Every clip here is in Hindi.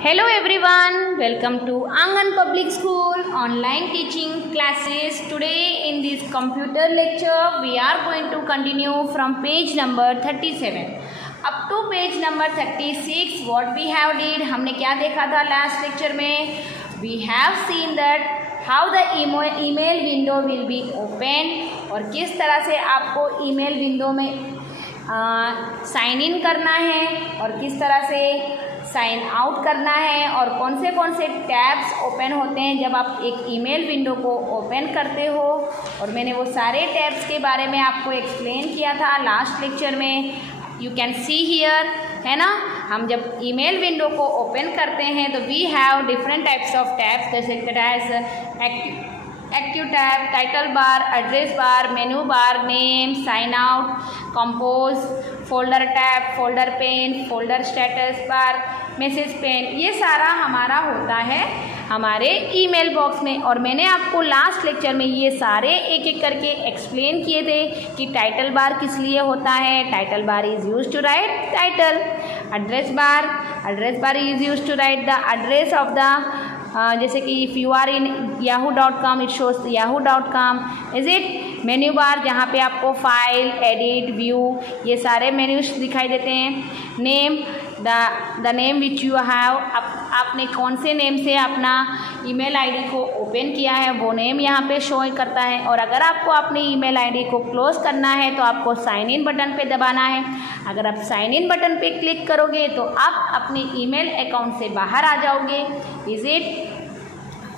Hello everyone, welcome to Angan Public School online teaching classes. Today in this computer lecture we are going to continue from page number 37 up to page number 36. What we have did, हमने क्या देखा था last lecture में? We have seen that how the email window will be open और किस तरह से आपको email window में साइन इन करना है और किस तरह से साइन आउट करना है और कौन से टैब्स ओपन होते हैं जब आप एक ईमेल विंडो को ओपन करते हो। और मैंने वो सारे टैब्स के बारे में आपको एक्सप्लेन किया था लास्ट लेक्चर में। यू कैन सी हियर, है ना। हम जब ईमेल विंडो को ओपन करते हैं तो we have different types of tabs, जैसे active tab, title bar, address bar, menu bar, name, sign out, compose, folder tab, folder pane, folder status bar, message pane, ये सारा हमारा होता है हमारे ईमेल बॉक्स में। और मैंने आपको लास्ट लेक्चर में ये सारे एक एक करके एक्सप्लेन किए थे कि टाइटल बार किस लिए होता है। Title bar is use to write title. Address bar is use to write the address of the जैसे कि if you are in yahoo.com it shows yahoo.com is it. Menu bar जहाँ पे आपको फाइल, एडिट, व्यू, ये सारे मेन्यूज दिखाई देते हैं। Name, the name which you have, आपने कौन से नेम से अपना ईमेल आईडी को ओपन किया है वो नेम यहाँ पे शो करता है। और अगर आपको अपनी ईमेल आईडी को क्लोज करना है तो आपको साइन इन बटन पे दबाना है। अगर आप साइन इन बटन पे क्लिक करोगे तो आप अपने ईमेल अकाउंट से बाहर आ जाओगे। Is it.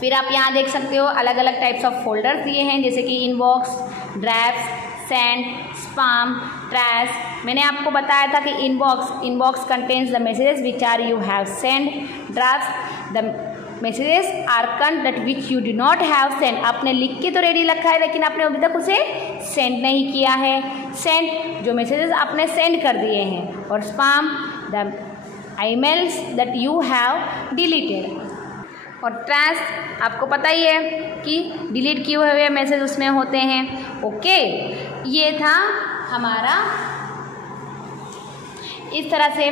फिर आप यहाँ देख सकते हो अलग अलग टाइप्स ऑफ फोल्डर्स दिए हैं, जैसे कि inbox, drafts, send, spam, trash. मैंने आपको बताया था कि inbox contents the messages which are you have send. Drafts the messages are cont that which you do not have send, आपने लिख के तो रेडी रखा है लेकिन आपने अभी तक उसे सेंड नहीं किया है। सेंड, जो मैसेजेस आपने सेंड कर दिए हैं। और spam, the emails that you have deleted. और ट्रैश, आपको पता ही है कि डिलीट किए हुए मैसेज उसमें होते हैं। ओके, ये था हमारा इस तरह से।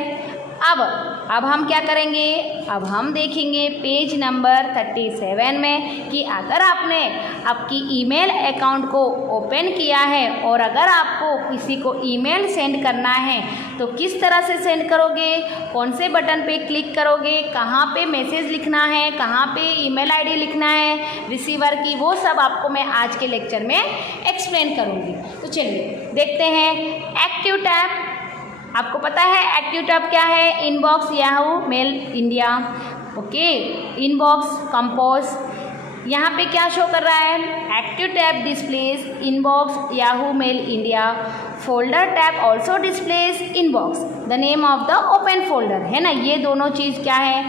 अब हम क्या करेंगे, अब हम देखेंगे पेज नंबर 37 में कि अगर आपने आपकी ईमेल अकाउंट को ओपन किया है और अगर आपको किसी को ईमेल सेंड करना है तो किस तरह से सेंड करोगे, कौन से बटन पे क्लिक करोगे, कहाँ पे मैसेज लिखना है, कहाँ पे ईमेल आईडी लिखना है रिसीवर की, वो सब आपको मैं आज के लेक्चर में एक्सप्लेन करूँगी। तो चलिए देखते हैं। एक्टिव टैब, आपको पता है एक्टिव टैब क्या है। Inbox, Yahoo mail India. Okay, inbox, compose, यहाँ पे क्या शो कर रहा है। Active tab displays inbox, Yahoo mail India. Folder tab also displays inbox, the name of the open folder, है ना। ये दोनों चीज़ क्या है,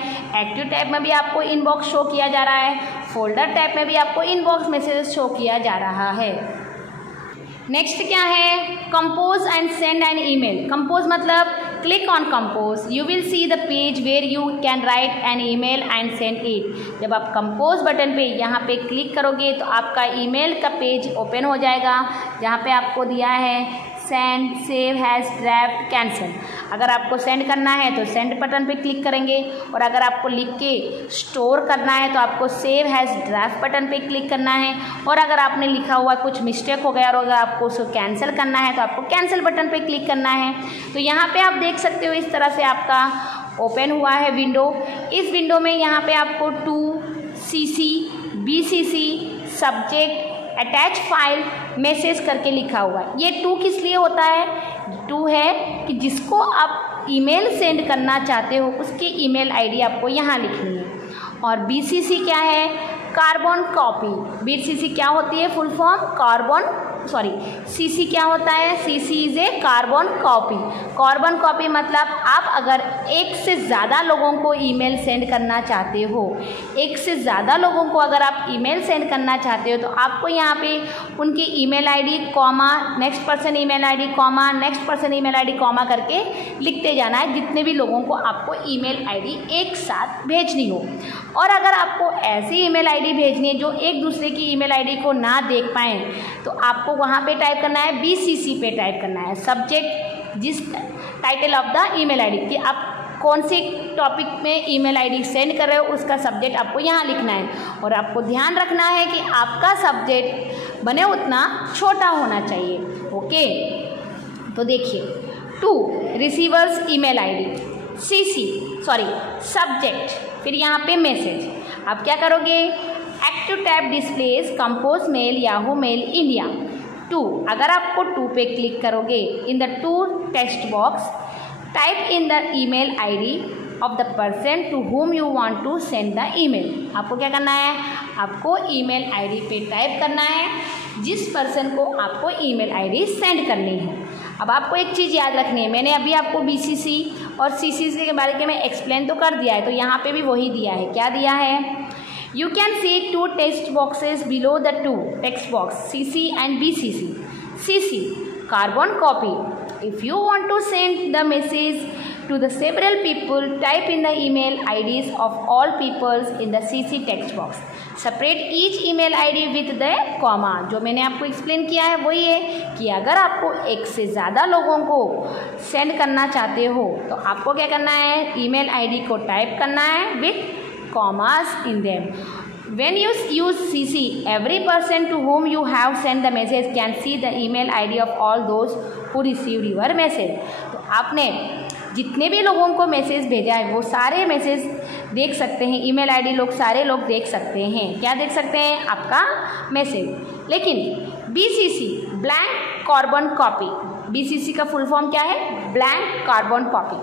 एक्टिव टैब में भी आपको इनबॉक्स शो किया जा रहा है, फोल्डर टैब में भी आपको इनबॉक्स मैसेज शो किया जा रहा है। नेक्स्ट क्या है, compose and send an email. Compose मतलब click on compose, you will see the page where you can write an email and send it. जब आप कंपोज बटन पे यहाँ पे क्लिक करोगे तो आपका ईमेल का पेज ओपन हो जाएगा, जहाँ पे आपको दिया है send, save has, draft, cancel. अगर आपको सेंड करना है तो सेंड बटन पे क्लिक करेंगे और अगर आपको लिख के स्टोर करना है तो आपको सेव हैज ड्राफ्ट बटन पे क्लिक करना है। और अगर आपने लिखा हुआ कुछ मिस्टेक हो गया और अगर आपको उसको कैंसिल करना है तो आपको कैंसिल बटन पे क्लिक करना है। तो यहाँ पे आप देख सकते हो इस तरह से आपका ओपन हुआ है विंडो। इस विंडो में यहाँ पे आपको to, CC, BCC, subject, attach file, message करके लिखा हुआ है। ये टू किस लिए होता है, टू है कि जिसको आप ईमेल सेंड करना चाहते हो उसकी ईमेल आईडी आपको यहाँ लिखनी है। और BCC क्या है, कार्बन कॉपी। BCC क्या होती है फुल फॉर्म, CC क्या होता है, CC is a carbon copy. Carbon copy मतलब आप अगर एक से ज़्यादा लोगों को ईमेल सेंड करना चाहते हो, एक से ज़्यादा लोगों को अगर आप ईमेल सेंड करना चाहते हो तो आपको यहाँ पे उनकी email ID comma, next person email ID comma, next person email ID comma करके लिखते जाना है, जितने भी लोगों को आपको ईमेल आईडी एक साथ भेजनी हो। और अगर आपको ऐसी ईमेल आईडी भेजनी है जो एक दूसरे की ईमेल आईडी को ना देख पाएँ तो आपको वहाँ पे टाइप करना है, BCC पे टाइप करना है, सब्जेक्ट जिस title of the email ID, कि आप कौन से टॉपिक में ईमेल आईडी सेंड कर रहे हो उसका सब्जेक्ट आपको यहाँ लिखना है। और आपको ध्यान रखना है कि आपका सब्जेक्ट बने उतना छोटा होना चाहिए। ओके, तो देखिए, to receiver's email ID, subject, फिर यहाँ पे मैसेज। आप क्या करोगे, active tab displays compose mail Yahoo mail India. To, अगर आपको टू पे क्लिक करोगे, in the to text box type in the email ID of the person to whom you want to send the email। आपको क्या करना है, आपको ईमेल आईडी पे टाइप करना है जिस पर्सन को आपको ईमेल आईडी सेंड करनी है। अब आपको एक चीज़ याद रखनी है, मैंने अभी आपको BCC और CCC के बारे में एक्सप्लेन तो कर दिया है, तो यहाँ पे भी वही दिया है। क्या दिया है, you can see two text boxes below the to text box CC and BCC। CC, carbon copy, if you want to send the message to the several people, type in the email IDs of all peoples in the CC text box, separate each email ID with the comma। जो मैंने आपको एक्सप्लेन किया है वही है कि अगर आपको एक से ज़्यादा लोगों को सेंड करना चाहते हो तो आपको क्या करना है, ईमेल आईडी को टाइप करना है with commas in them। When you use CC, every person to whom you have sent the message can see the email ID of all those who received your message। तो आपने जितने भी लोगों को मैसेज भेजा है वो सारे मैसेज देख सकते हैं, ईमेल आईडी लोग सारे लोग देख सकते हैं। क्या देख सकते हैं, आपका मैसेज। लेकिन BCC, blank carbon copy, BCC का फुल फॉर्म क्या है, ब्लैंक कार्बन कॉपी।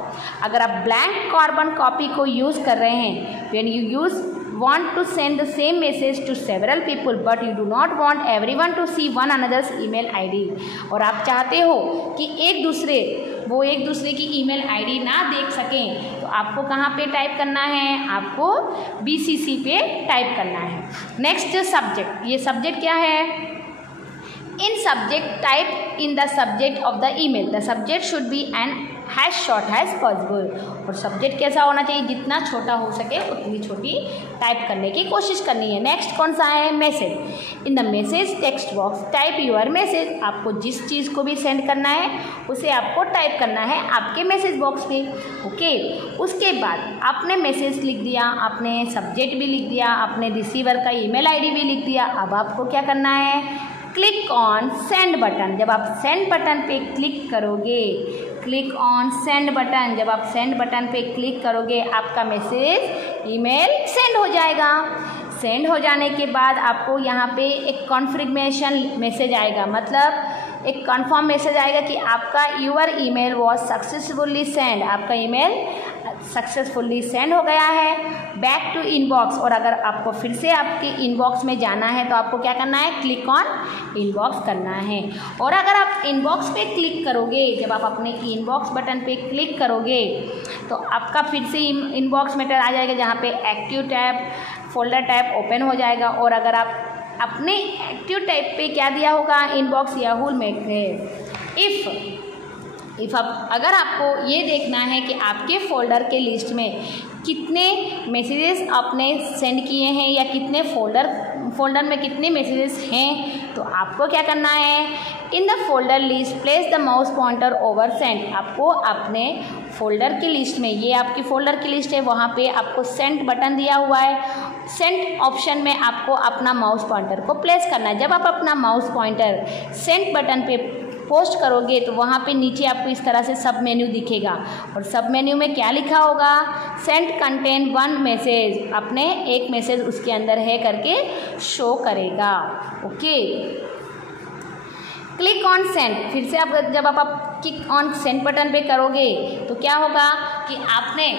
अगर आप ब्लैंक कार्बन कॉपी को यूज़ कर रहे हैं, when you want to send the same message to several people but you do not want everyone to see one another's email ID, और आप चाहते हो कि एक दूसरे की ईमेल आईडी ना देख सकें, तो आपको कहाँ पे टाइप करना है, आपको BCC पे टाइप करना है। नेक्स्ट सब्जेक्ट, ये सब्जेक्ट क्या है, in subject type in the subject of the email, the subject should be an as short as possible. और सब्जेक्ट कैसा होना चाहिए, जितना छोटा हो सके उतनी छोटी टाइप करने की कोशिश करनी है। नेक्स्ट कौन सा है, message. In the message text box type your message. आपको जिस चीज़ को भी सेंड करना है उसे आपको टाइप करना है आपके मैसेज बॉक्स पे। ओके, उसके बाद आपने मैसेज लिख दिया, आपने सब्जेक्ट भी लिख दिया, आपने रिसीवर का ईमेल आईडी भी लिख दिया। अब आपको क्या करना है, क्लिक ऑन सेंड बटन। जब आप सेंड बटन पे क्लिक करोगे, क्लिक ऑन सेंड बटन, जब आप सेंड बटन पे क्लिक करोगे आपका मैसेज ईमेल सेंड हो जाएगा। सेंड हो जाने के बाद आपको यहाँ पे एक कॉन्फर्मेशन मैसेज आएगा, मतलब एक कन्फर्म मैसेज आएगा कि आपका your email was successfully send, आपका ईमेल सक्सेसफुली सेंड हो गया है। बैक टू इनबॉक्स, और अगर आपको फिर से आपके इनबॉक्स में जाना है तो आपको क्या करना है, क्लिक ऑन इनबॉक्स करना है। और अगर आप इनबॉक्स पे क्लिक करोगे, जब आप अपने इनबॉक्स बटन पे क्लिक करोगे तो आपका फिर से इनबॉक्स मैटर आ जाएगा जहाँ पे active tab, folder tab open हो जाएगा। और अगर आप अपने एक्टिव टैब पे क्या दिया होगा, इनबॉक्स याहू में अगर आपको ये देखना है कि आपके फ़ोल्डर के लिस्ट में कितने मैसेजेस आपने सेंड किए हैं या कितने फ़ोल्डर में कितने मैसेजेस हैं, तो आपको क्या करना है, in the folder list place the mouse pointer over send. आपको अपने फोल्डर की लिस्ट में, ये आपकी फोल्डर की लिस्ट है, वहाँ पे आपको सेंड बटन दिया हुआ है, सेंड ऑप्शन में आपको अपना माउस पॉइंटर को प्लेस करना है। जब आप अपना माउस पॉइंटर सेंड बटन पे पोस्ट करोगे तो वहाँ पे नीचे आपको इस तरह से सब मेन्यू दिखेगा, और सब मेन्यू में क्या लिखा होगा, सेंड कंटेन वन मैसेज, अपने एक मैसेज उसके अंदर है करके शो करेगा। ओके, क्लिक ऑन सेंड, फिर से आप जब आप क्लिक ऑन सेंड बटन पे करोगे तो क्या होगा कि आपने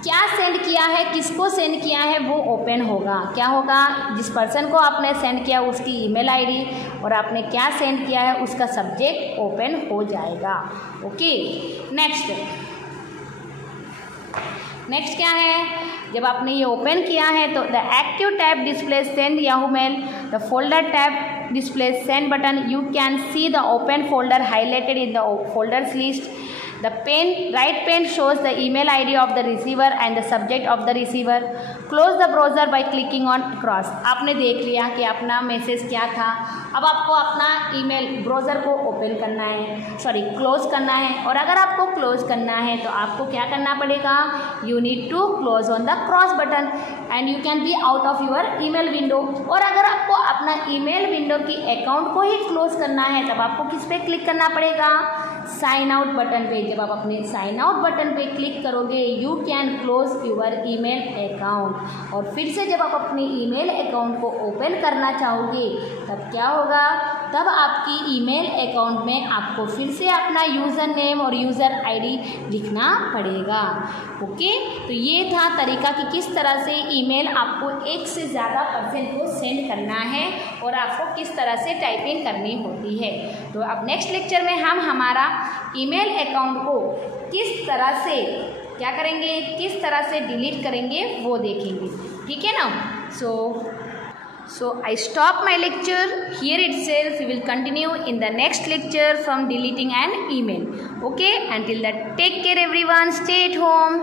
क्या सेंड किया है, किसको सेंड किया है वो ओपन होगा। क्या होगा, जिस पर्सन को आपने सेंड किया उसकी ईमेल आईडी और आपने क्या सेंड किया है उसका सब्जेक्ट ओपन हो जाएगा। ओके, नेक्स्ट क्या है, जब आपने ये ओपन किया है तो the active tab display send Yahoo mail, the folder tab displays send button, you can see the open folder highlighted in the folders list, The right pane shows the email ID of the receiver and the subject of the receiver. Close the browser by clicking on cross. आपने देख लिया कि अपना मैसेज क्या था। अब आपको अपना ईमेल ब्राउज़र को ओपन करना है, सॉरी क्लोज करना है। और अगर आपको क्लोज करना है तो आपको क्या करना पड़ेगा, you need to close on the cross button and you can be out of your email window. और अगर आपको अपना ईमेल विंडो की अकाउंट को ही क्लोज करना है तब आपको किस पे क्लिक करना पड़ेगा, साइन आउट बटन पे। जब आप अपने साइन आउट बटन पे क्लिक करोगे you can close your email account. और फिर से जब आप अपने ईमेल अकाउंट को ओपन करना चाहोगे तब क्या होगा, तब आपकी ईमेल अकाउंट में आपको फिर से अपना यूज़र नेम और यूज़र आईडी लिखना पड़ेगा। ओके, तो ये था तरीका कि किस तरह से ईमेल आपको एक से ज़्यादा पर्सन को सेंड करना है और आपको किस तरह से टाइपिंग करनी होती है। तो अब नेक्स्ट लेक्चर में हम हमारा ईमेल अकाउंट को किस तरह से क्या करेंगे, किस तरह से डिलीट करेंगे वो देखेंगे। ठीक है ना। So I stop my lecture here itself. We will continue in the next lecture from deleting an email. Okay, until that, take care everyone. Stay at home.